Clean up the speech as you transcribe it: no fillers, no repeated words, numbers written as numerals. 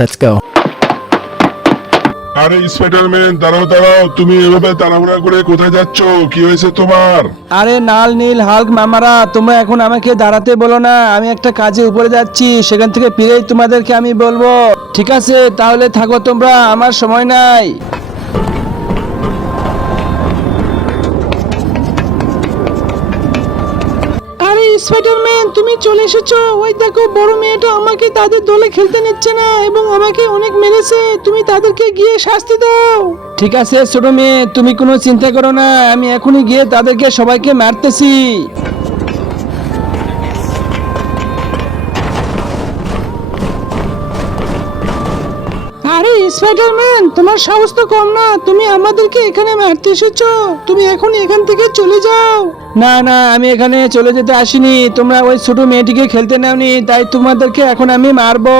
Let's go. আরে Spiderman, দাঁড়াও দাঁড়াও, তুমি এভাবে তাড়াহুড়া করে কোথায় যাচ্ছ? কি হয়েছে তোমার? আরে নাল নীল হাল্ক মামারা, তোমরা এখন আমাকে দাঁড়াতে বলো না। আমি একটা কাজে উপরে যাচ্ছি, সেখান থেকে ফিরেই তোমাদেরকে আমি বলবো। ঠিক আছে, তাহলে থাকো তোমরা, আমার সময় নাই। আরে স্পাইডারম্যান, তুমি চলে এসেছো। ওই দেখো, বড় মেয়েটা আমাকে তাদের দলে খেলতে নিচ্ছে না এবং আমাকে অনেক মেরেছে। তুমি তাদেরকে গিয়ে শাস্তি দাও। ঠিক আছে ছোট মেয়ে, তুমি কোনো চিন্তা করো না, আমি এখনই গিয়ে তাদেরকে সবাইকে মারতেছি। আরে স্পাইডারম্যান, তোমার সাহস তো কম না, তুমি আমাদেরকে এখানে মারতে এসেছো। তুমি এখন এখান থেকে চলে যাও। না না, আমি এখানে চলে যেতে আসিনি। তোমরা ওই ছোট মেয়েটিকে খেলতে নাওনি, তাই তোমাদেরকে এখন আমি মারবো।